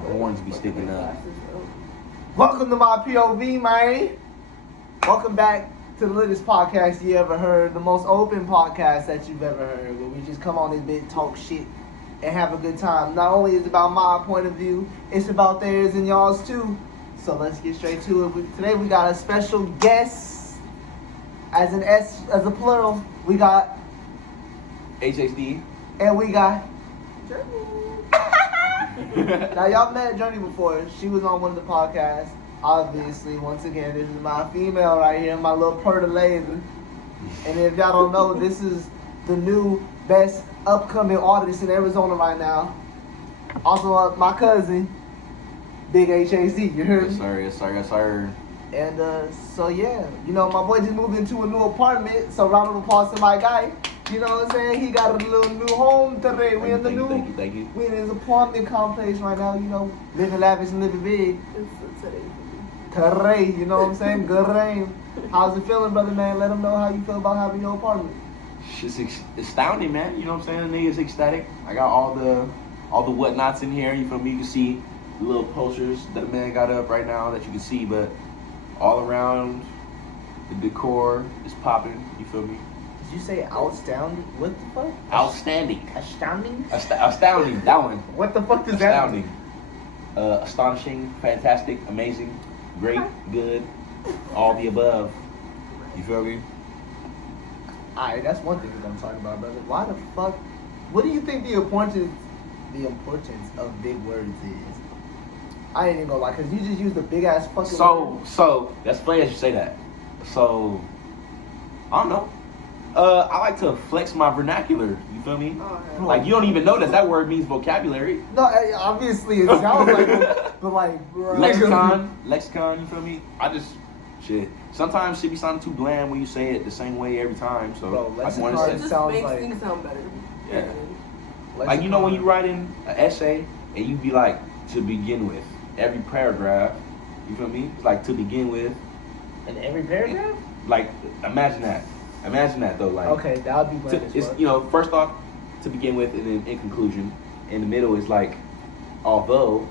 My horns be sticking up. Welcome to my POV, man. Welcome back to the littest podcast you ever heard. The most open podcast that you've ever heard. Where we just come on this bit, talk shit, and have a good time. Not only is it about my point of view, it's about theirs and y'all's too. So let's get straight to it. Today we got a special guest. As a plural, we got HHD. and we got Journey. Now y'all met Journey before. She was on one of the podcasts. Obviously, once again, this is my female right here, my little pertalator. And if y'all don't know, this is the new best upcoming artist in Arizona right now. Also, my cousin, Big HHD. You heard me? Yes, sir. And so yeah, you know, my boy just moved into a new apartment. So round of applause to my guy. You know what I'm saying? He got a little new home today. We in the new. Thank you. We in his apartment complex right now. You know, living lavish and living big. Today, you know what I'm saying? Good rain. How's it feeling, brother man? Let him know how you feel about having your apartment. It's astounding, man. You know what I'm saying? The nigga's ecstatic. I got all the whatnots in here. You feel me? You can see the little posters that the man got up right now that you can see, but all around the decor is popping. You feel me? Did you say outstanding? What the fuck? Outstanding. Astounding? Astounding. That one. What the fuck does that mean? Astounding. Astonishing. Fantastic. Amazing. Great. Good. All the above. You feel me? Alright, that's one thing we're gonna talk about, brother. Why the fuck? What do you think the importance of big words is? I ain't even gonna lie, cause you just used a big ass fucking word. So that's funny as you say that. So I don't know. I like to flex my vernacular. You feel me? Oh, like you don't even know that word means vocabulary. No, obviously it sounds like, but like bro. Lexicon. You feel me? Shit. Sometimes shit be sounding too bland when you say it the same way every time. So bro, I lexicon want to say. just makes things sound better. Yeah. Lexicon. Like you know when you write in an essay and you be like to begin with every paragraph. You feel me? It's like to begin with. In every paragraph? Like imagine that though. Like okay, that would be bland as it's fuck. you know first off to begin with and then in conclusion. In the middle is like although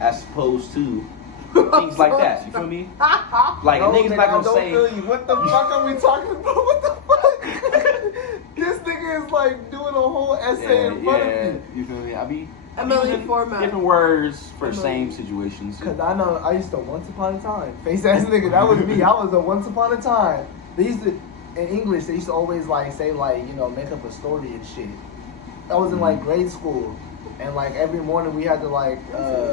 as opposed to things like that. You feel me? Like no, niggas nigga, not gonna I don't say. feel you. What the fuck are we talking about? What the fuck? This nigga is like doing a whole essay in front of me. You feel me? I be Emily format. different words for same situations. Cause I know I used to once upon a time face ass nigga. That was me. I was a once upon a time. They used to in English. They used to always like say like make up a story and shit. I was in like grade school, and like every morning we had to like write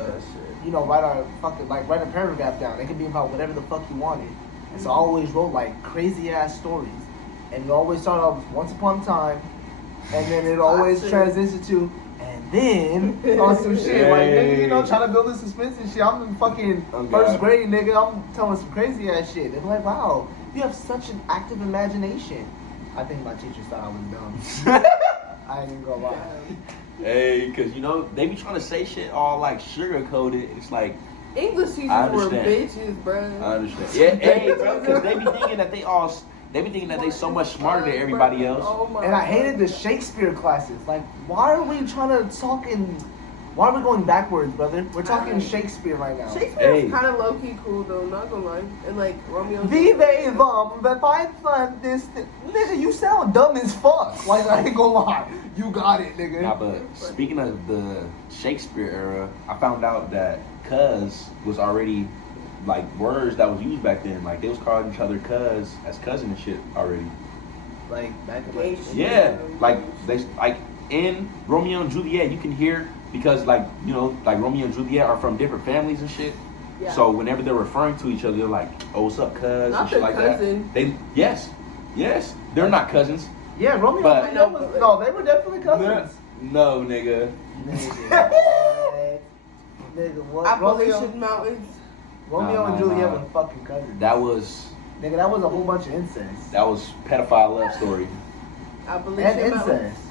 write a paragraph down. It could be about whatever the fuck you wanted. And so I always wrote like crazy ass stories, and it always started off with once upon a time, and then it always transitioned to and then on some shit like nigga, trying to build the suspense and shit. I'm in fucking first grade, nigga. I'm telling some crazy ass shit. They're like, wow, you have such an active imagination. I think my teachers thought I was dumb. I ain't even gonna lie. Hey, cause they be trying to say shit all like sugar coated. It's like English teachers were bitches, bro. I understand. Yeah, hey, bro, cause they be thinking that they so much smarter than everybody else. Oh and I hated the Shakespeare classes. Like, why are we trying to talk why are we going backwards, brother? We're talking Shakespeare right now. Shakespeare is kind of low-key cool, though, not gonna lie. And, like, Romeo and Vive but I find this... Nigga, you sound dumb as fuck. Like, I ain't gonna lie. You got it, nigga. Nah, but speaking of the Shakespeare era, I found out that cuz was already, like, words that was used back then. Like, they was calling each other cuz as cousin and shit already. Like, back in the yeah. Like, in Romeo and Juliet, you can hear... Because like Romeo and Juliet are from different families and shit. Yeah. So whenever they're referring to each other, they're like, "Oh, what's up, cuz?" Not and shit like cousin. that. Yes, they're not cousins. Yeah, Romeo and Juliet no, they were definitely cousins. No, nigga. Nigga, what? Appalachian Mountains. Romeo and Juliet were fucking cousins. That was. Nigga, that was a whole bunch of incest. That was pedophile love story. Appalachian and Mountains. incest.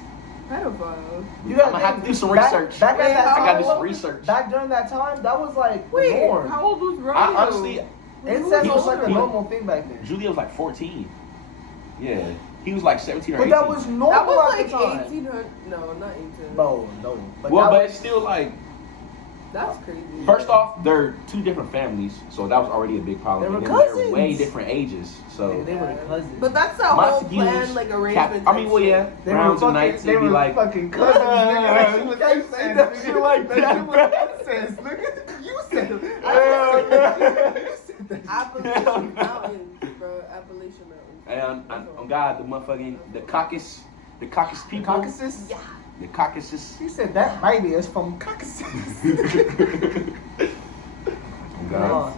Pedophile. You gotta I'm gonna have to do some research. Back at that I gotta time, do some research. Back during that time, that was like wait, norm. how old was Romeo? Honestly, incest was like a normal thing back then. Juliet was like 14. Yeah, he was like 17 or 18. But that was normal that was at like the time. 1800. No, not 1800. No. But it's still like. That's crazy. First off, they're two different families, so that was already a big problem. They were And then cousins. They're way different ages, so. They were cousins. But that's the whole Montagues, plan, like arrangement. I mean, well, yeah. They were Browns and fucking, Knights, they it'd be were like. fucking cousins. nigga. That shit was Say nonsense, that shit nigga. like That that, shit was bro. nonsense, nigga. You said it. I said that. Appalachian Mountains, bro. Appalachian Mountains. And on God, the motherfucking the Caucasus people. Caucasus? Yeah. The Caucasus. He said that baby is from Caucasus. On God.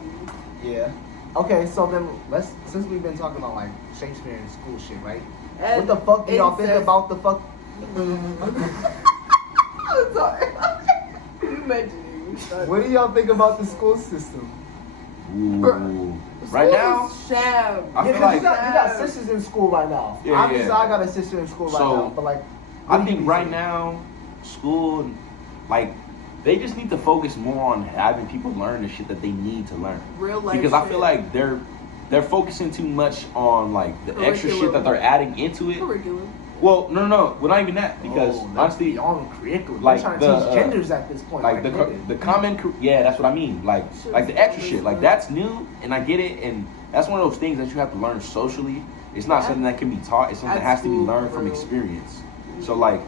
Yeah. Okay, so then since we've been talking about like Shakespeare and school shit, right? And what the fuck do y'all think incest. about the fuck? I'm sorry. You mentioned it. What do y'all think about the school system? Ooh. Right now, Sham. I Yeah, feel 'cause like you got sisters in school right now. Yeah, Obviously, yeah. I got a sister in school right So, now, but like, I what do think you right think? now, school, like, they just need to focus more on having people learn the shit that they need to learn. Real life. Because I shit. feel like they're focusing too much on like the extra shit Curriculum. that they're adding into it. Curriculum. Well, no, well, not even that. Because Oh, that's honestly, beyond curriculum. like They're trying to the, teach genders at this point. like the common, yeah, that's what I mean. Like the extra shit, like that's new, and I get it, and that's one of those things that you have to learn socially. It's not something that can be taught. It's something that has to be learned from experience. So like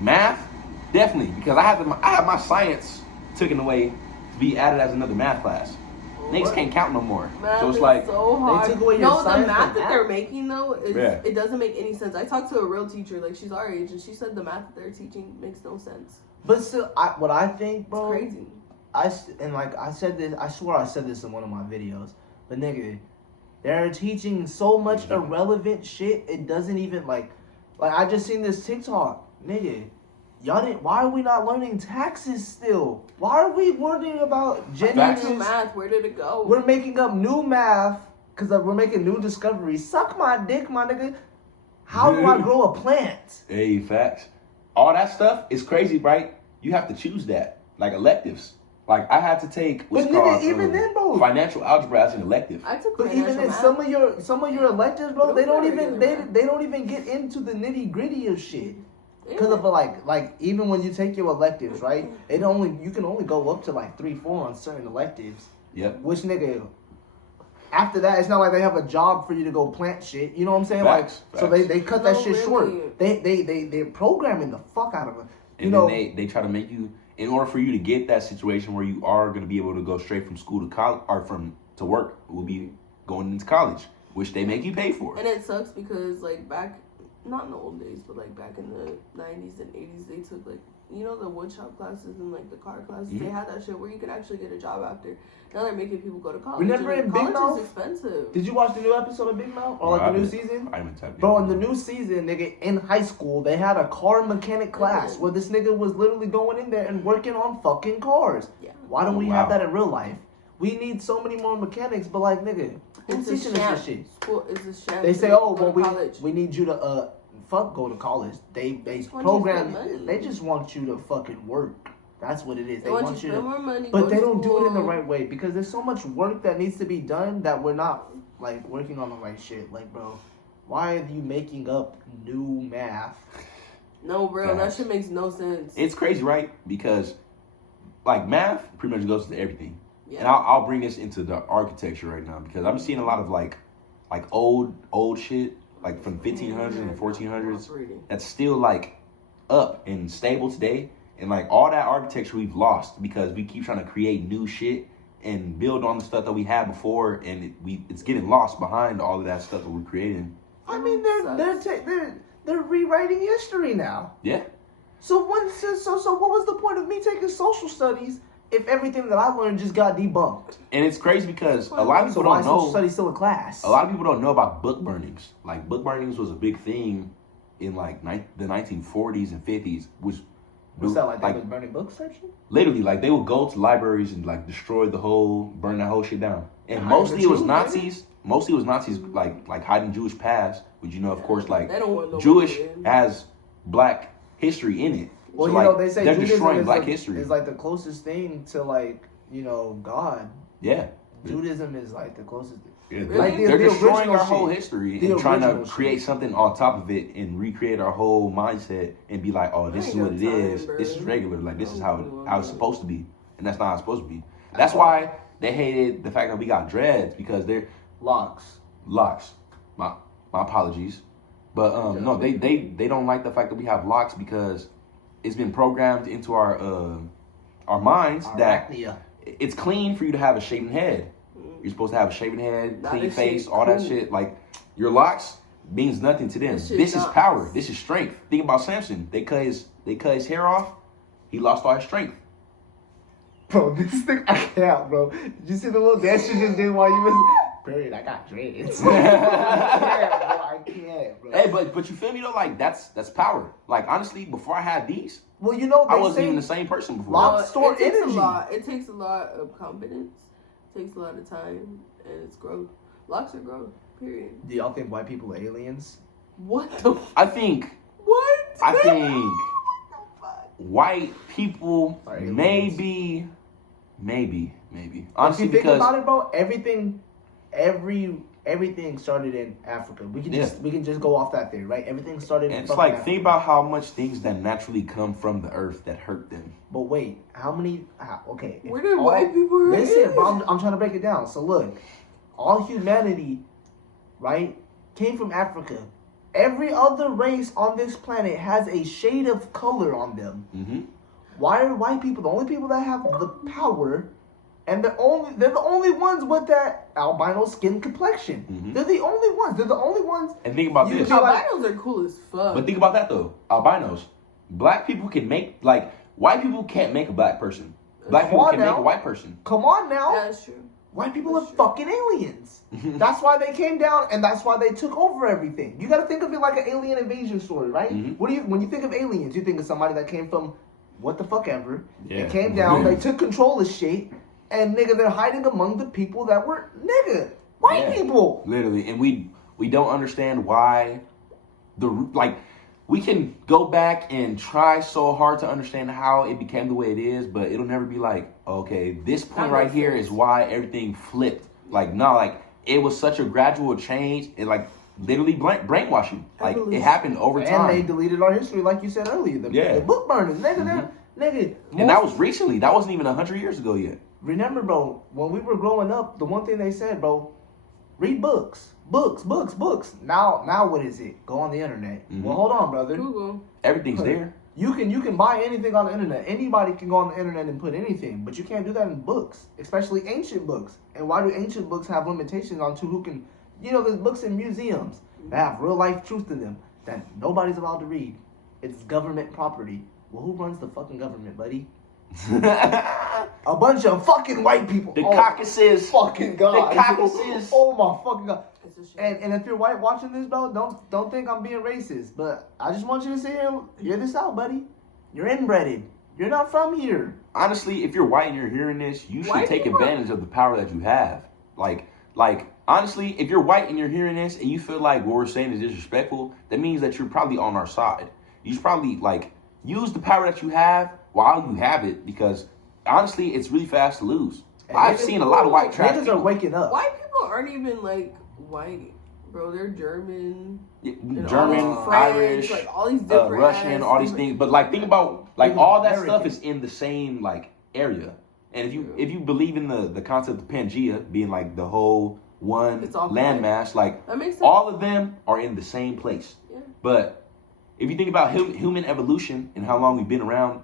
math, definitely, because I have my science taken away to be added as another math class. Niggas can't count no more. Math So it's is like so hard. They took away your No, the science math from that they're math. making though, is, Yeah. it doesn't make any sense. I talked to a real teacher, like she's our age, and she said the math that they're teaching makes no sense. But still, what I think, It's bro, crazy. and like I said this, I swear I said this in one of my videos, but nigga, they're teaching so much irrelevant shit. It doesn't even like I just seen this TikTok, nigga. Why are we not learning taxes still? Why are we worrying about genders? New math, where did it go? We're making up new math because we're making new discoveries. Suck my dick, my nigga. How do I grow a plant? Hey, facts. All that stuff is crazy, right? You have to choose that, like electives. Like I had to take what's But nigga, called even then, bro. financial algebra as an elective. I took But financial even in math. some of your electives, bro, they Those don't are even regular math. they don't even get into the nitty gritty of shit. Because of like even when you take your electives, right? You can only go up to like 3-4 on certain electives. Yep. Which nigga, after that, it's not like they have a job for you to go plant shit. You know what I'm saying? Facts, Like, so facts. they cut that No, shit really. short. They're programming the fuck out of it. You And know, then they try to make you, in order for you to get that situation where you are going to be able to go straight from school to college or to work, will be going into college, which they make you pay for. And it sucks because like back, not in the old days, but like back in the 90s and 80s, they took like, you know, the woodshop classes and like the car classes. Mm-hmm. They had that shit where you could actually get a job after. Now they're making people go to college. Remember and in Big college Mouth? is expensive. did you watch the new episode of Big Mouth or like I the new haven't- season? I haven't tapped Bro, in. in the new season, nigga, in high school, they had a car mechanic class where this nigga was literally going in there and working on fucking cars. Yeah. Why don't Oh, we wow. have that in real life? We need so many more mechanics, but like, nigga, who's It's a teaching sham. us this shit? School is a sham. They to say, go oh, to well, college. we need you to, fuck go to college. They just want program, you to spend money. they just want you to fucking work. That's what it is. They want you to spend more money. but go they to don't do it in the school. right way because there's so much work that needs to be done that we're not like working on the right shit. Like, bro, why are you making up new math? No, bro, that Facts. shit makes no sense. It's crazy, right? Because like math pretty much goes to everything. Yeah. And I'll bring this into the architecture right now because I'm seeing a lot of like old shit like from 1500s and 1400s that's still like up and stable today, and like all that architecture we've lost because we keep trying to create new shit and build on the stuff that we had before, and it's getting lost behind all of that stuff that we're creating. I mean, they're rewriting history now. Yeah. So what was the point of me taking social studies if everything that I learned just got debunked? And it's crazy because a lot of So people why don't social know. studies still a class? A lot of people don't know about book burnings. Like book burnings was a big thing in like the 1940s and 50s, which What's that like? They was burning books type shit? literally like they would go to libraries and like destroy burn that whole shit down. And Hiding mostly the it was truth, Nazis. Mostly it was Nazis like hiding Jewish past, which you know of course like They don't want no Jewish one in. has black history in it. Well, So, you like, know, they say they're Judaism destroying is black like, history. is like the closest thing to like, you know, God. Yeah. Judaism is like the closest. Yeah, Really? Like they're the destroying original our whole shit. history The and trying to original create shit. something on top of it and recreate our whole mindset and be like, oh, this I is ain't what got it time, is. bro. This is regular. Like this is how it's supposed to be. and that's not how it's supposed to be. That's why they hated the fact that we got dreads because they're Locks. locks. My apologies, but no, they don't like the fact that we have locks because it's been programmed into our minds that it's clean for you to have a shaven head. You're supposed to have a shaven head, clean face, all that shit. Like your locks means nothing to them. This is power. This is strength. Think about Samson. They cut his hair off. He lost all his strength. Bro, this thing, I can't, bro. Did you see the little dance you just did while you was... Period, I got dreads. I can't, bro. Hey, but you feel me though? Like that's power. Like honestly, before I had these, well, you know, I wasn't even the same person before. Locks store energy. It takes a lot of confidence. It takes a lot of time, and it's growth. Locks are growth. Period. Do y'all think white people are aliens? What the? I think white people maybe. Honestly, if you think because about it, bro, everything started in Africa. We can just go off that theory, right? Everything started in it's like Africa. Think about how much things that naturally come from the earth that hurt them. But wait, okay. Where did white people listen, bro, I'm trying to break it down. So look, all humanity, right, came from Africa. Every other race on this planet has a shade of color on them. Mm-hmm. Why are white people the only people that have the power? And they're the only ones with that albino skin complexion. Mm-hmm. They're the only ones. They're the only ones. And think about this. Albinos are cool as fuck. But think about that though. Albinos. Black people can make, like, white people can't make a black person. Black people can make a white person. Come on now. That's true. White people are fucking aliens. That's why they came down and that's why they took over everything. You gotta think of it like an alien invasion story, right? Mm-hmm. When you think of aliens, you think of somebody that came from what the fuck ever. Yeah. They came down, they took control of shit. And nigga, they're hiding among the people that were white people. Literally, and we don't understand why we can go back and try so hard to understand how it became the way it is, but it'll never be like, okay, this point right here is why everything flipped. Like no, like it was such a gradual change. It like literally brainwashing. Like it happened over time. And they deleted our history, like you said earlier. The book burners, nigga. And that was recently. That wasn't even 100 years ago yet. Remember, bro, when we were growing up, the one thing they said, bro, read books. Books. Now what is it? Go on the internet. Mm-hmm. Well, hold on, brother. Google. Everything's there. You can buy anything on the internet. Anybody can go on the internet and put anything, but you can't do that in books, especially ancient books. And why do ancient books have limitations on who can? You know, there's books in museums that have real life truth to them that nobody's allowed to read. It's government property. Well, who runs the fucking government, buddy? A bunch of fucking white people. The Caucasus. Fucking God. The Caucasus. Oh my fucking God. And if you're white watching this, bro, don't think I'm being racist. But I just want you to sit here and hear this out, buddy. You're inbreded. You're not from here. Honestly, if you're white and you're hearing this, you should take advantage of the power that you have. Like honestly, if you're white and you're hearing this and you feel like what we're saying is disrespectful, that means that you're probably on our side. You should probably use the power that you have while you have it, because honestly, it's really fast to lose. I've seen a lot of white trash. Niggas are waking up. White people aren't even white, bro. They're German. German, Irish, all these different Russian, all these things. But think about all that stuff is in the same area. And if you believe in the concept of Pangea being the whole one landmass, that makes sense. All of them are in the same place. Yeah. But if you think about human evolution and how long we've been around,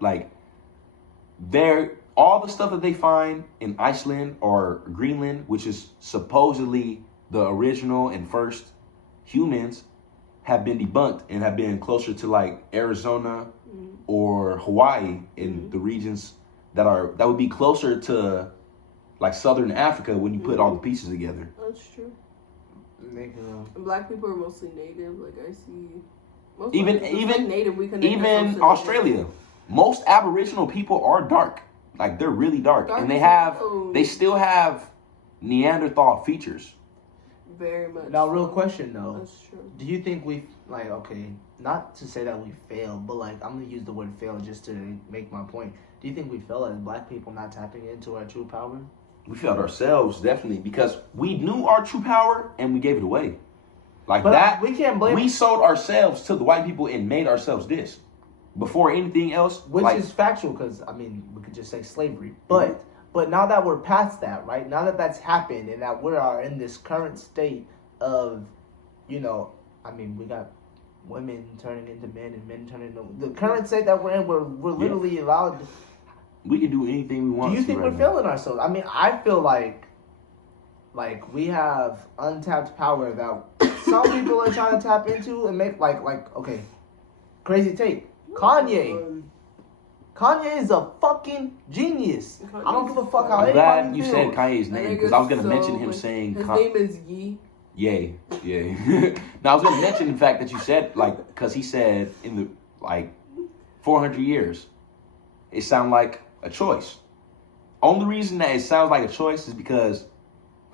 all the stuff that they find in Iceland or Greenland, which is supposedly the original and first humans, have been debunked and have been closer to Arizona or Hawaii in the regions that would be closer to Southern Africa when you put all the pieces together. That's true. And black people are mostly native. I see. Even native, even Australia, most Aboriginal people are dark. They're really dark and they still have Neanderthal features. Very much. Now, real question though. That's true. Do you think we not to say that we failed, but I'm gonna use the word fail just to make my point. Do you think we failed as black people not tapping into our true power? We failed ourselves, definitely, because we knew our true power and we gave it away. We can't blame. We sold ourselves to the white people and made ourselves this. before anything else, which like, is factual, because I mean we could just say slavery, but now that we're past that, right? Now that that's happened and that we are in this current state of, you know, I mean we got women turning into men and men turning into the current state that we're in. We're literally allowed. We can do anything we want. Do you think right we're now. feeling ourselves? I mean, I feel like we have untapped power that some people are trying to tap into and make like okay, crazy take. Kanye is a fucking genius. I don't give a fuck how I'm anybody glad you feels. said Kanye's name because I was gonna mention him His saying name is Yee. Yay. Now I was gonna mention the fact that you said like because he said in the like 400 years, it sounded like a choice. Only reason that it sounds like a choice is because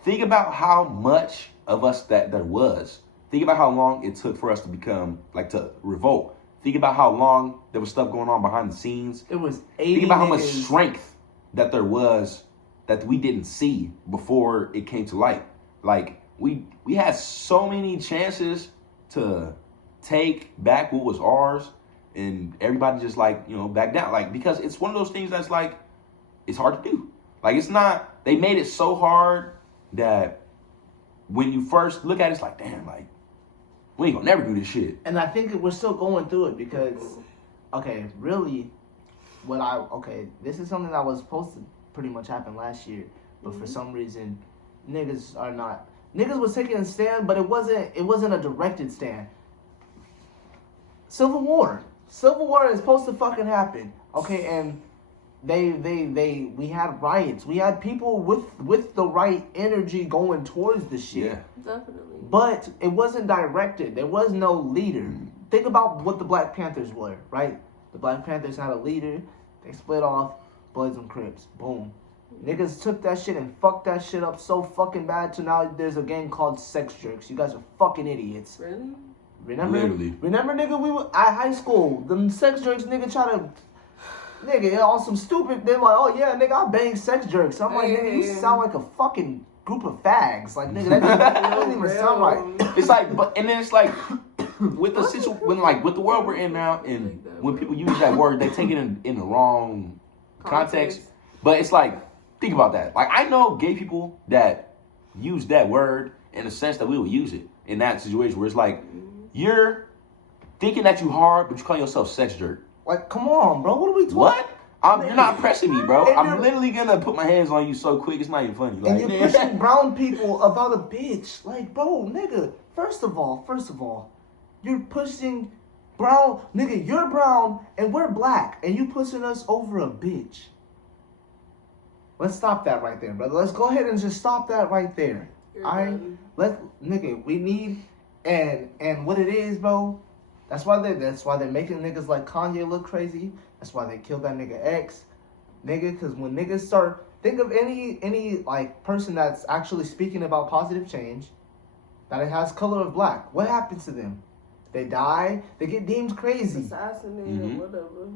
think about how much of us that there was. Think about how long it took for us to become like to revolt. Think about how long there was stuff going on behind the scenes. It was 80 Think about how much niggas. strength that there was that we didn't see before it came to light. Like we had so many chances to take back what was ours, and everybody just like, you know, back down. Like because it's one of those things that's like it's hard to do. Like it's not. They made it so hard that when you first look at it, it's like damn, like we ain't gonna never do this shit. And I think we're still going through it because, okay, really, this is something that was supposed to pretty much happen last year, but for some reason, niggas was taking a stand, but it wasn't a directed stand. Civil War is supposed to fucking happen, okay, and we had riots, we had people with the right energy going towards the shit. Yeah. Definitely. But it wasn't directed. There was no leader. Think about what the Black Panthers were, right? The Black Panthers had a leader. They split off, Bloods and Crips. Boom. Niggas took that shit and fucked that shit up so fucking bad to now there's a gang called Sex Jerks. You guys are fucking idiots. Really? Literally. Remember, nigga, we were at high school. Them Sex Jerks, nigga, try to... Nigga, on some stupid... They're like, oh, yeah, nigga, I bang Sex Jerks. I'm like, nigga, you sound like a fucking... group of fags, like nigga, that doesn't even sound right. It's like, but and then it's like with the with the world we're in now, and when people use that word, they take it in the wrong context. But it's like, think about that. Like I know gay people that use that word in the sense that we would use it in that situation where it's like you're thinking that you hard, but you call yourself sex jerk. Like, come on, bro. What are we talking? What? You're not pressing me, bro. And I'm literally gonna put my hands on you so quick, it's not even funny. Like, and you're pushing brown people about a bitch. Like, bro, nigga, first of all, you're pushing brown, nigga, you're brown and we're black, and you pushing us over a bitch. Let's stop that right there, brother. Let's go ahead and just stop that right there. Nigga, we need, and what it is, bro, that's why they're making niggas like Kanye look crazy. That's why they killed that nigga X, nigga. Because when niggas start, think of any like person that's actually speaking about positive change, that it has color of black. What happens to them? They die. They get deemed crazy. Assassinated, whatever.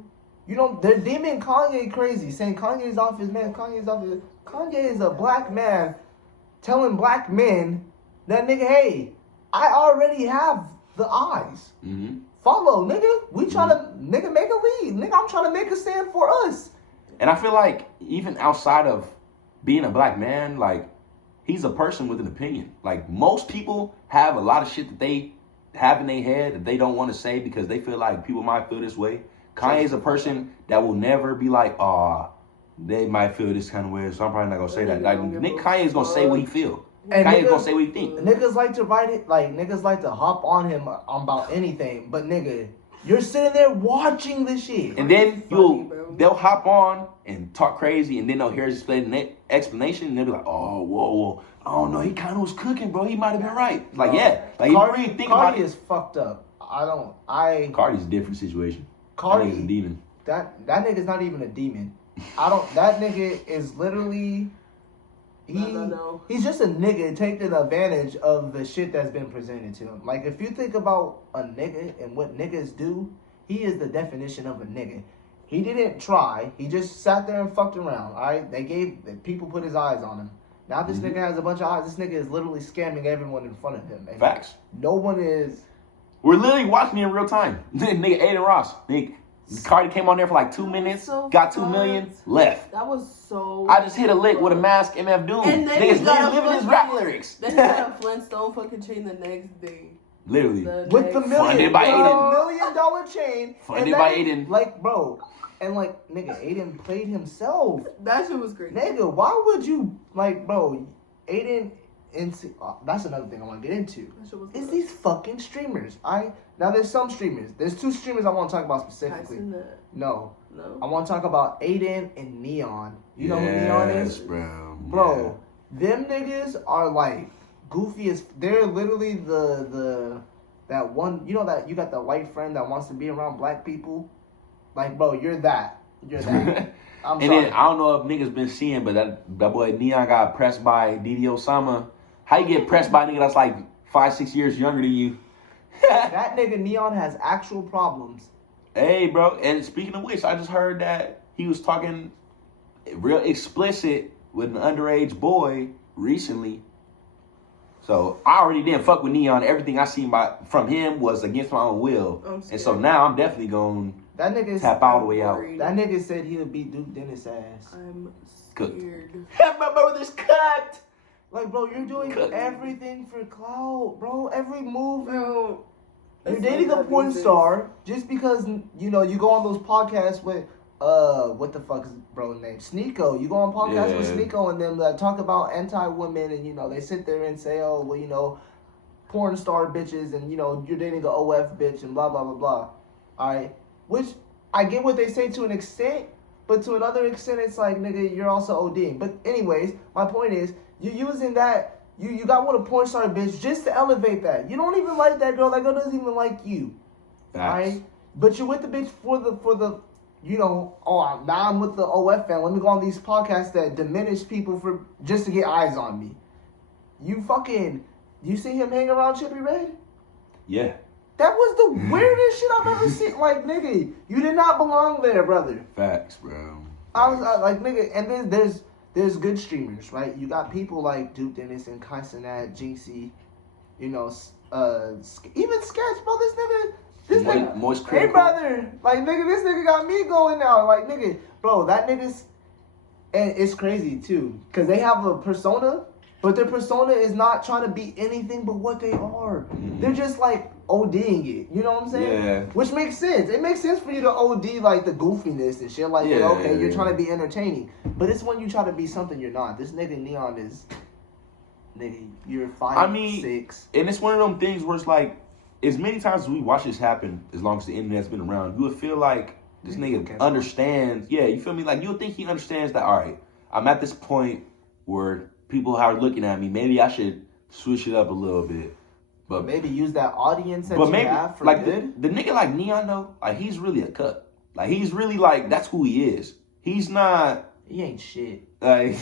You know, they're deeming Kanye crazy, saying Kanye's off his man. Kanye is a black man telling black men that nigga, hey, I already have the eyes. Mm-hmm. Follow, nigga. We try to, nigga, make a lead. Nigga, I'm trying to make a stand for us. And I feel like even outside of being a black man, like, he's a person with an opinion. Like, most people have a lot of shit that they have in their head that they don't want to say because they feel like people might feel this way. Kanye's a person that will never be like, they might feel this kind of way, so I'm probably not going to say that. Like, Kanye's going to say what he feel. And Kanye's going to say what he think. Niggas like to write it, like, niggas like to hop on him about anything, but nigga, you're sitting there watching this shit. And then they'll hop on and talk crazy, and then they'll hear his explanation, and they'll be like, oh, whoa, I don't know, he kind of was cooking, bro. He might have been right. Like, yeah. Like, Cardi is fucked up. Cardi's a different situation. Cardi, that nigga's a demon. That nigga's not even a demon. That nigga is literally... He's just a nigga taking advantage of the shit that's been presented to him. Like, if you think about a nigga and what niggas do, he is the definition of a nigga. He didn't try. He just sat there and fucked around, all right? People put his eyes on him. Now this nigga has a bunch of eyes. This nigga is literally scamming everyone in front of him. And Facts. no one is... We're literally watching it in real time. Nigga Aiden Ross. Cardi came on there for like 2 minutes, so got 2 fucked. million, left. That was so. I just hit a lick with a mask, MF Doom. And then Niggas he got a living his fucking- rap lyrics. Then he got a Flintstone fucking chain the next day. Literally. With the Funded by $1 million chain. Funded and by that- Aiden. Like, bro. And like, nigga, Aiden played himself. That shit was crazy. Nigga, why would you, like, bro, Aiden, that's another thing I want to get into. That shit was Is nuts. these fucking streamers. Now there's some streamers. There's 2 streamers I want to talk about specifically. Tyson, No. no. I want to talk about Aiden and Neon. You know who Neon is? Bro. Bro, them niggas are like goofy as. They're literally that one. You know that you got the white friend that wants to be around black people. Like, bro, you're that. You're that. I'm And sorry. then I don't know if niggas been seeing, but that boy Neon got pressed by Didi Osama. How you get pressed by a nigga that's like 5-6 years younger than you? That nigga Neon has actual problems. Hey, bro. And speaking of which, I just heard that he was talking real explicit with an underage boy recently. So I already didn't fuck with Neon. Everything I seen from him was against my own will. I'm And scared. so now I'm definitely going That nigga. to tap all the way out. Worried. That nigga said he would beat Duke Dennis' ass. I'm Cooked. scared. My brother's cut. Like, bro, you're doing Cooked. everything for clout, bro. Every move. Bro, You're it's dating like a that porn these days. star just because, you know, you go on those podcasts with, what the fuck is bro name? Sneeko. You go on podcasts with Yeah. Sneeko and them that talk about anti-women and, you know, they sit there and say, oh, well, you know, porn star bitches and, you know, you're dating an OF bitch and blah, blah, blah, blah. Alright? Which, I get what they say to an extent, but to another extent, it's like, nigga, you're also ODing. But anyways, my point is, you're using that, you got with a porn star bitch just to elevate that. You don't even like that girl. That girl doesn't even like you. Alright? But you're with the bitch for the you know, oh, now I'm with the OF fan. Let me go on these podcasts that diminish people for just to get eyes on me. You see him hang around Chippy Red? Yeah. That was the weirdest shit I've ever seen. Like, nigga, you did not belong there, brother. Facts, bro. I was like, nigga, and then there's good streamers, right? You got people like Duke Dennis and Kaisenat, Jinxie, you know, even Sketch, bro. This nigga, Moist hey critical. brother, like nigga, this nigga got me going now. Like nigga, bro, that nigga's, and it's crazy too, cause they have a persona, but their persona is not trying to be anything but what they are. They're just like ODing it. You know what I'm saying? Yeah. Which makes sense. It makes sense for you to OD like the goofiness and shit like that. Yeah, Okay, you're yeah. trying to be entertaining, but it's when you try to be something you're not. This nigga Neon is, nigga, you're 5'6". And it's one of them things where it's like, as many times as we watch this happen, as long as the internet's been around, you would feel like this nigga understands. Yeah, you feel me? Like, you would think he understands that, all right, I'm at this point where people are looking at me. Maybe I should switch it up a little bit. But Maybe use that audience that but you maybe, have for like, good. the nigga like Neon, though, like, he's really a cut. Like, he's really, like, that's who he is. He's not, He ain't shit. like...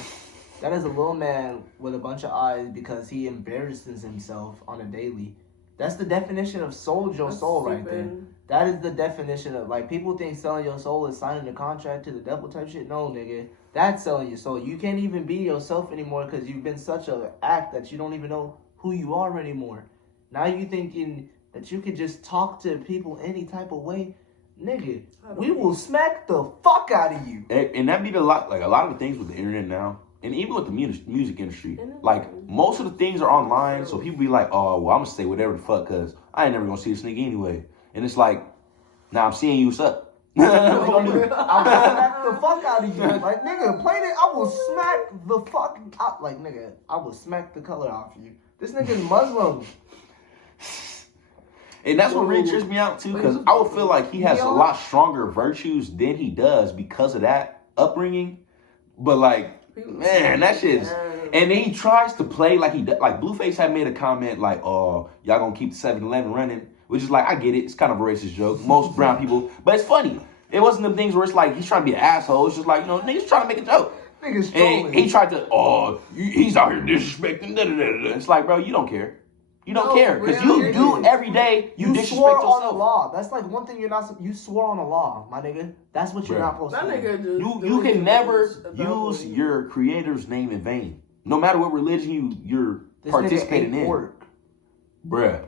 That is a little man with a bunch of eyes because he embarrasses himself on a daily. That's the definition of sold your That's soul right there. stupid. That is the definition of, like, people think selling your soul is signing a contract to the devil type shit. No, nigga. That's selling your soul. You can't even be yourself anymore because you've been such an act that you don't even know who you are anymore. Now you thinking that you can just talk to people any type of way. Nigga, we will smack the fuck out of you. And that be a lot of the things with the internet now, and even with the music industry. Like, most of the things are online, so people be like, oh, well, I'm gonna say whatever the fuck, cause I ain't never gonna see this nigga anyway. And it's like, now I'm seeing you, what's up? I will smack the fuck out of you. Like, nigga, play it. I will smack the fuck out. Like, nigga, I will smack the color off you. This nigga's Muslim. And that's what really trips me out too, because I would feel like he has a lot stronger virtues than he does because of that upbringing. But like, man, that shit's... And then he tries to play like he does. Like, Blueface had made a comment like, oh, y'all gonna keep the 7-Eleven running. Which is like, I get it. It's kind of a racist joke. Most brown people. But it's funny. It wasn't the things where it's like, he's trying to be an asshole. It's just like, you know, niggas trying to make a joke. Niggas And trolling. he tried to, he's out here disrespecting. Da, da, da, da. It's like, bro, you don't care. You don't No, care. Because really, you do every day, you disrespect swore on yourself. the law. That's like one thing you're not. You swore on the law, my nigga. That's what you're Bruh. not supposed That to do. nigga just You can never about use what your creator's name in vain. No matter what religion you're This participating nigga ate in. pork. Bruh.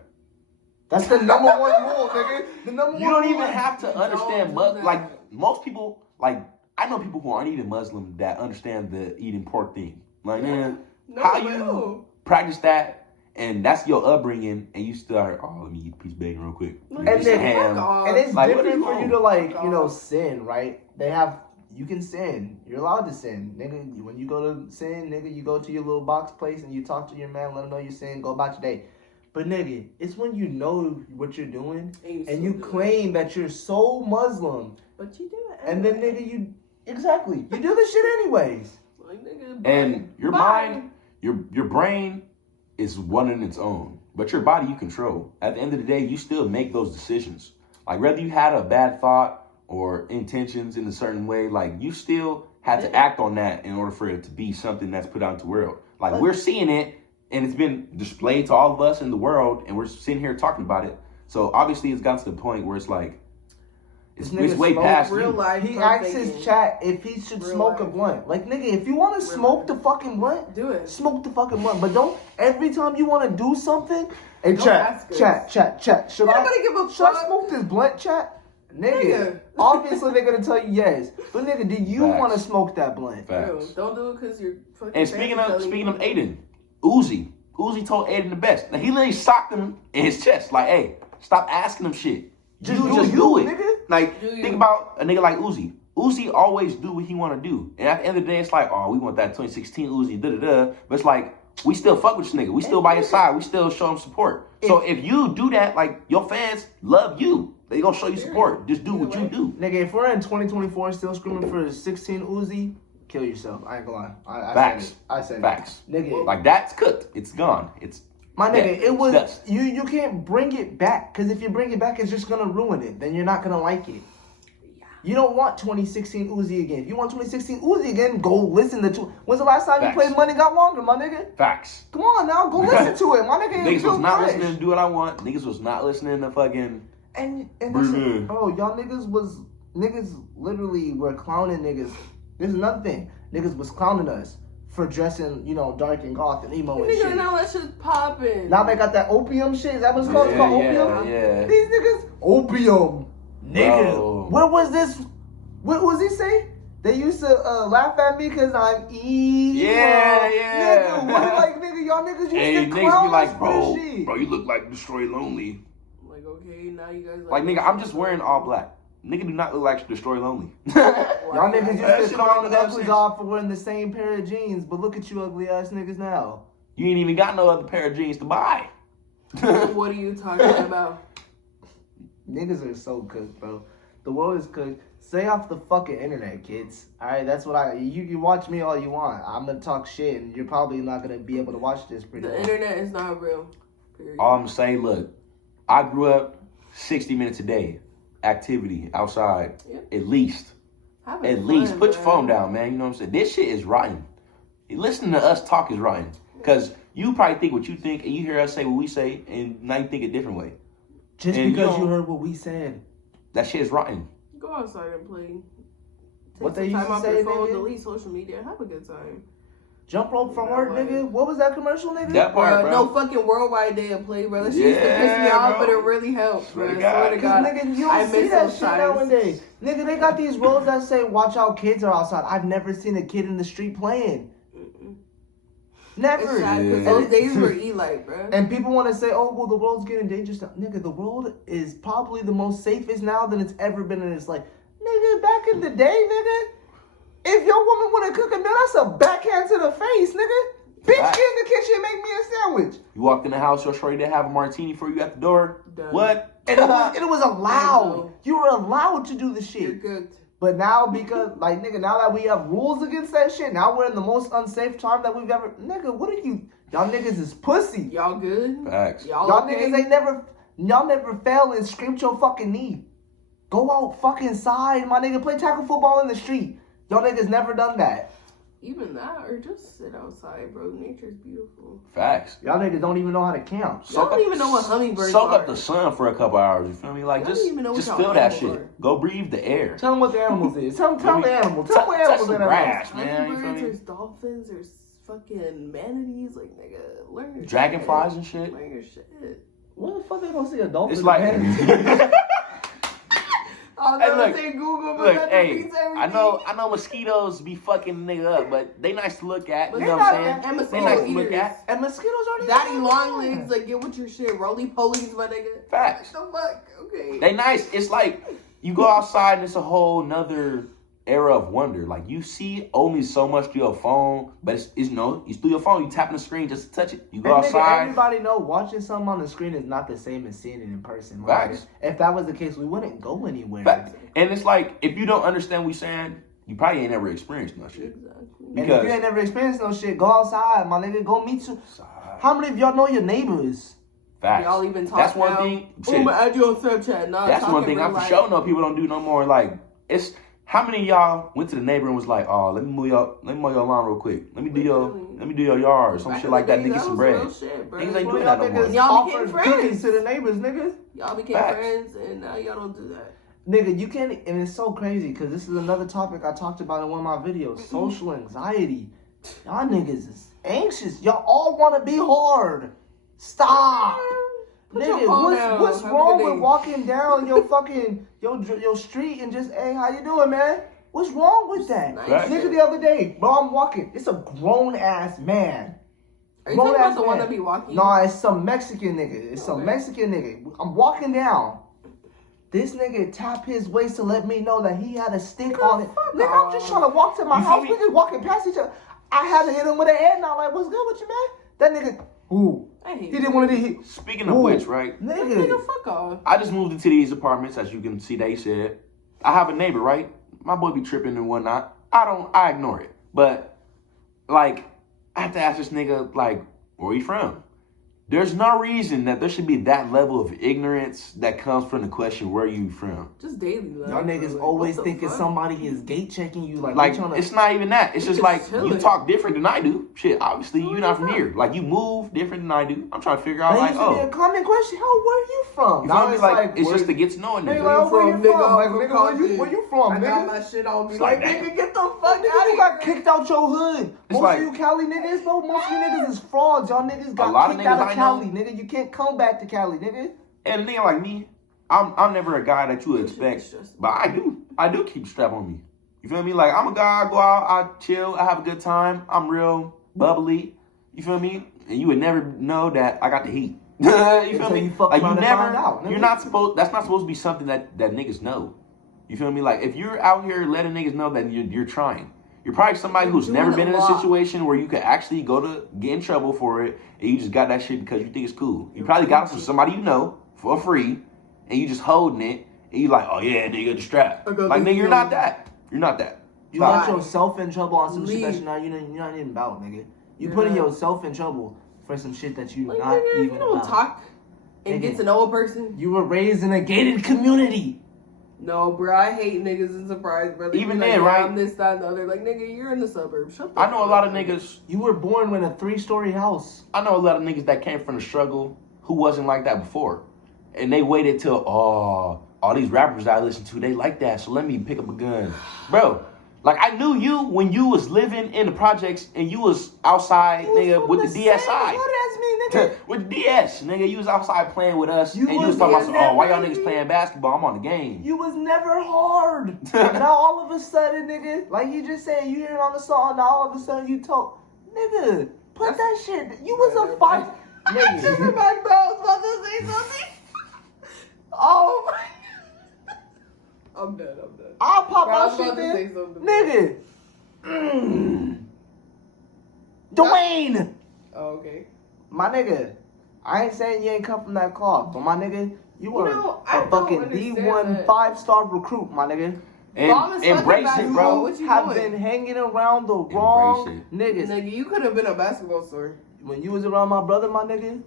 That's the number one rule, nigga. The number You one don't rule. even have to understand Don't do that. like most people. Like I know people who aren't even Muslim that understand the eating pork thing. Like, man, No, how but you no. practice that, and that's your upbringing, and you still are. Oh, let me eat a piece of bacon real quick. Like, And then- ham. And it's Like, what different are for you you doing? to like, you know, sin, right? You can sin. You're allowed to sin, nigga. When you go to sin, nigga, you go to your little box place and you talk to your man, let him know you sin, go about your day. But nigga, it's when you know what you're doing and you claim that you're so Muslim, But you do it. and then anyway. nigga, you do this shit anyways. Like, nigga, And your bye. mind, your brain is one in its own, but your body you control. At the end of the day, you still make those decisions. Like whether you had a bad thought or intentions in a certain way, like you still had to act on that in order for it to be something that's put out into the world. Like we're seeing it, and it's been displayed to all of us in the world, and we're sitting here talking about it. So obviously, it's gotten to the point where it's like it's This nigga way smoke past real you. life. He Fuck asks his bacon. chat if he should Real smoke a life. blunt. Like nigga, if you want to Real smoke life. the fucking blunt, Do it. smoke the fucking blunt. But don't every time you want to do something. Hey, Don't ask us. chat. Should Nobody give a should I fuck. smoke this blunt, chat? Nigga, Nigga. obviously they're gonna tell you yes. But nigga, do you Facts. want to smoke that blunt? Bro, Facts. don't do it because you're fucking. And speaking of family. Aiden, Uzi told Aiden the best. Like he literally socked him in his chest. Like, hey, stop asking him shit. Just You do just you, do it. nigga. Like, Do you. think about a nigga like Uzi. Uzi always do what he want to do. And at the end of the day, it's like, oh, we want that 2016 Uzi, da-da-da. But it's like, we still fuck with this nigga. We still by his side. We still show him support. So if you do that, like, your fans love you. They gonna show you support. Just do what you do. Nigga, if we're in 2024 still screaming for 16 Uzi, kill yourself. I ain't gonna lie. I Facts. said it. I said Facts. it. Nigga, Like, that's cooked. It's gone. It's my nigga, yeah, it was dust. you can't bring it back, because if you bring it back, it's just gonna ruin it. Then you're not gonna like it. You don't want 2016 Uzi again. If you want 2016 Uzi again, go listen to. When's the last time Facts. you played Money Got Longer, my nigga? Facts. Come on now, go listen to it, my nigga. Niggas Feel was not fresh. listening to Do What I Want. Niggas was not listening to fucking. And listen, Mhm. bro, y'all niggas literally were clowning niggas. There's another thing. Niggas was clowning us for dressing, you know, dark and goth and emo and Nigga, shit. now that shit's popping. Now they got that opium shit. Is that what it's called? It's called opium? yeah. These niggas, opium. Nigga, Bro. where was this? What was he say? They used to laugh at me because I'm evil. Yeah. Nigga, what? Like, nigga, y'all niggas used Hey, to niggas clown be like, us bro, for shit. you look like Destroy Lonely. Like, okay, now you guys Like, nigga, I'm just wearing all black. Nigga do not look like Destroy Lonely. Y'all niggas That used to shit clown don't the make ugly sense. god for wearing the same pair of jeans, but look at you ugly ass niggas now. You ain't even got no other pair of jeans to buy. What are you talking about? Niggas are so cooked, bro. The world is cooked. Stay off the fucking internet, kids. Alright, that's what you can watch me all you want. I'm gonna talk shit and you're probably not gonna be able to watch this pretty The well. internet is not real. Period. All I'm saying, look, I grew up 60 minutes a day, activity outside, Yeah. at least. Having At fun, least. Put your man. phone down, man. You know what I'm saying? This shit is rotten. Listening to us talk is rotten. Because you probably think what you think, and you hear us say what we say, and now you think a different way. Just And because you you don't- heard what we said. That shit is rotten. Go outside and play. Take What some they time used to off say, your phone, nigga? delete social media, have a good time. Jump rope from No work, way. nigga. What was that commercial, nigga? That part, bro. No fucking worldwide day of play, bro. That shit used to piss me Yeah, off, bro. but it really helped, bro. Swear to Swear to God. God. Nigga, you I don't see miss that those shit times. nowadays. Nigga, they got these roads that say, watch out, kids are outside. I've never seen a kid in the street playing. Mm-mm. Never. It's sad because Yeah. those days were Eli, bro. And people want to say, oh, well, the world's getting dangerous now. Nigga, the world is probably the most safest now than it's ever been. And it's like, nigga, back in the day, nigga, if your woman want to cook a meal, that's a backhand to the face, nigga. Bitch, Right. get in the kitchen and make me a sandwich. You walked in the house, your shorty didn't have a martini for you at the door. Done. What? And it was allowed. You were allowed to do the You're shit. cooked. But now, because, like, nigga, now that we have rules against that shit, now we're in the most unsafe time that we've ever. Nigga, what are you? Y'all niggas is pussy. Y'all good? Facts. Y'all okay? niggas ain't never. Y'all never fell and scraped your fucking knee. Go out fucking side, my nigga. Play tackle football in the street. Y'all niggas never done that. Even that, or just sit outside, bro. Nature's beautiful. Facts. Y'all niggas don't even know how to count. Y'all don't even know what hummingbirds Soak are. up the sun for a couple hours. You feel me? Like Y'all don't even know what just y'all feel that animals shit. are. Go breathe the air. Tell them what the animals is. Tell the animals. Tell them what Touch animals some in grass, that. man. You feel Hummingbirds, me? there's dolphins, there's fucking manatees. Like, nigga, learn your Dragonflies shit. and shit. Learn your shit. What the fuck they gonna see a dolphin? It's like. I was Hey, gonna look, say Google, but Look, that hey, defeats everything. I know mosquitoes be fucking nigga up, but they nice to look at. But You they're know what I'm not- saying? and They mosquito nice to look eaters. at. And mosquitoes already. Daddy long legs, like get with your shit, roly polies, my nigga. Facts. What the fuck? Okay. They nice. It's like you go outside and it's a whole nother era of wonder. Like you see only so much through your phone, but it's no, you through your phone, you tapping the screen just to touch it. You go And nigga, outside. everybody know watching something on the screen is not the same as seeing it in person. Right? Facts. If that was the case, we wouldn't go anywhere. Facts. And it's like if you don't understand what we saying, you probably ain't never experienced no shit. Exactly. And if Because you ain't never experienced no shit, go outside, my nigga. Go meet you. How many of y'all know your neighbors? Facts. Y'all even talk That's one now? thing. Oh, Shit, I'm gonna add you on Snapchat. Nah, that's talk one in thing real I for life. sure know people don't do no more. Like it's how many of y'all went to the neighbor and was like, oh, let me mow your lawn real quick. Let me do your yard or some Back shit in like the that to day, get some was bread. real shit, bro. Niggas ain't One doing of that y'all no more. niggas Y'all became offered friends. cookies to the neighbors, nigga. Y'all became Facts. friends, and now y'all don't do that. Nigga, you can't, and it's so crazy because this is another topic I talked about in one of my videos. Social anxiety. Y'all niggas is anxious. Y'all all want to be hard. Stop. Put your Nigga, phone down. what's Have a wrong good with day. walking down your fucking your street and just, hey, how you doing, man? What's wrong with that? Nice. Facts. Nigga, the other day, bro, I'm walking. It's a grown ass man. Are you talking about Grown-ass the one man. that be walking? No, it's some Mexican nigga. It's some Okay. Mexican nigga. I'm walking down. This nigga tap his waist to let me know that he had a stick on it. fuck Nigga, I'm just off. trying to walk to my You house. feel We me? just walking past each other. I had to hit him with a head nod. Like, what's good with you, man? That nigga, ooh. I hate He you. didn't want to hit. Speaking of Ooh. which, right? Nigga, Nigga. fuck off. I just moved into these apartments, as you can see. They said I have a neighbor, right? My boy be tripping and whatnot. I ignore it, but like I have to ask this nigga like, where he from? There's no reason that there should be that level of ignorance that comes from the question, where you from? Just daily life. Y'all niggas Like, always what the thinking fuck? somebody is gate checking you. Like Like, they tryna- it's not even that. It's just Just like, you chilling. talk different than I do. Shit, obviously, So you're what not you from from? here. Like, you move different than I do. I'm trying to figure out, That like, used to be a oh. common question. How, where you from? You Now feel me? Like, it's where- just to get to know a Nigga, nigga. like, where you From, from? nigga, Like, I'm nigga, from where you from, I nigga? got my shit on me. It's Like, like that. nigga, get the fuck Nigga, out you of got here. kicked out your hood. Most like- of you Cali niggas, bro, most of you niggas is frauds. Y'all niggas got lot of kicked out niggas of I Cali, know- nigga. You can't come back to Cali, nigga. And a nigga like me, I'm never a guy that you would That shit be expect, stressful. but I do keep strap on me. You feel me? Like, I'm a guy, I go out, I chill, I have a good time, I'm real bubbly. You feel me? And you would never know that I got the heat. You feel Until me? you fuck Like, you around and never, find out, nigga. you're not supposed, that's not supposed to be something that niggas know. You feel me? Like, if you're out here letting niggas know that you're trying, you're probably somebody who's You're never doing been a in a lot. situation where you could actually go to get in trouble for it, and you just got that shit because you think it's cool. You probably got it from somebody you know for free, and you just holding it, and you like, oh yeah, nigga, the strap. I got Like, this nigga, you're deal. not that. You're not that. You Stop. got yourself in trouble on some shit that Leave. you're not even about, nigga. You Yeah. putting yourself in trouble for some shit that you're Like, not nigga, even you don't about. talk and Nigga. get to know a person. You were raised in a gated community. No, bro, I hate niggas in surprise, brother. Even Be then, like, yeah, right? I'm this, that, and the other. Like, nigga, you're in the suburbs. Shut the I know a fuck lot of up. niggas. You were born in a 3-story house. I know a lot of niggas that came from the struggle who wasn't like that before, and they waited till all these rappers I listen to, they like that, so let me pick up a gun, bro. Like, I knew you when you was living in the projects and you was outside, You was nigga, from with the same DSI. hood as me, nigga. With the DS, nigga, you was outside playing with us, You and you was was talking about, never- oh, why y'all niggas playing basketball? I'm on the game. You was never hard. Now all of a sudden, nigga, like you just said, you hear it on the song. Now all of a sudden you talk, nigga, put that shit. You was a fight, Just nigga. remind me, I was about to say something. Oh my. I'm done. I'll pop Bro, I was my shit about to say there, something. nigga. Dwayne, Oh, okay. my nigga. I ain't saying you ain't come from that cloth, but my nigga, you were know, I a don't fucking understand D1 that. 5-star recruit, my nigga. Mom is And fucking embrace it, basketball. bro. What you Have doing? been hanging around the wrong niggas. Nigga, you could have been a basketball star. When you was around my brother, my nigga,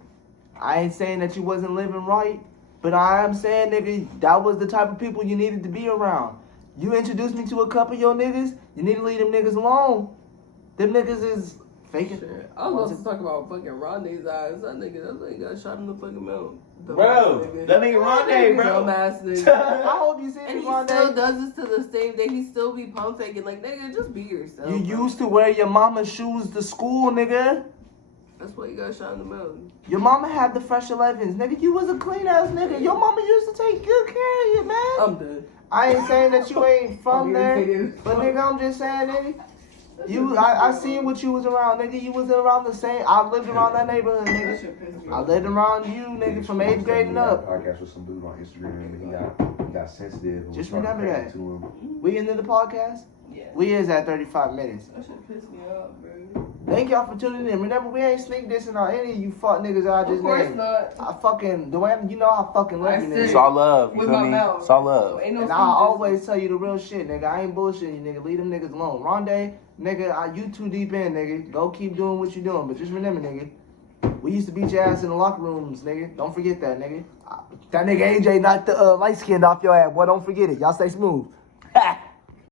I ain't saying that you wasn't living right, but I am saying, nigga, that was the type of people you needed to be around. You introduced me to a couple of your niggas, you need to leave them niggas alone. Them niggas is faking. Shit. I was about to talk about fucking Ronde's eyes. That nigga got shot in the fucking mouth. Bro, that nigga Ronde, bro. Dumbass nigga. I hope you see And this he one still day. does this to the same day. He still be pump faking. Like, nigga, just be yourself. You bro. used to wear your mama's shoes to school, nigga. That's why you got shot in the mouth. Your mama had the Fresh 11s, nigga. You was a clean ass nigga. Your mama used to take good care of you, man. I'm dead. I ain't saying that you ain't from there, but nigga, I'm just saying, nigga. I seen what you was around, nigga. You was around the same. I lived around that neighborhood, nigga. I lived around you, nigga, from 8th grade and up. Podcast with some dude on Instagram, and he got sensitive. And Just was talking remember crazy that. to him. We into the podcast? Yeah. We is at 35 minutes. That shit pissed me off, bro. Thank y'all for tuning in. Remember, we ain't sneak dissing on any of you fuck niggas I just Of course named. not. I fucking, the way you know I fucking love I you, said nigga. It's all love. You With feel my me? mouth. It's all love. Ain't no And I always tell you the real shit, nigga. I ain't bullshitting you, nigga. Leave them niggas alone. Rondé, nigga, you too deep in, nigga. Go keep doing what you doing. But just remember, nigga, we used to beat your ass in the locker rooms, nigga. Don't forget that, nigga. That nigga AJ knocked the light skin off your ass. Boy, don't forget it. Y'all stay smooth.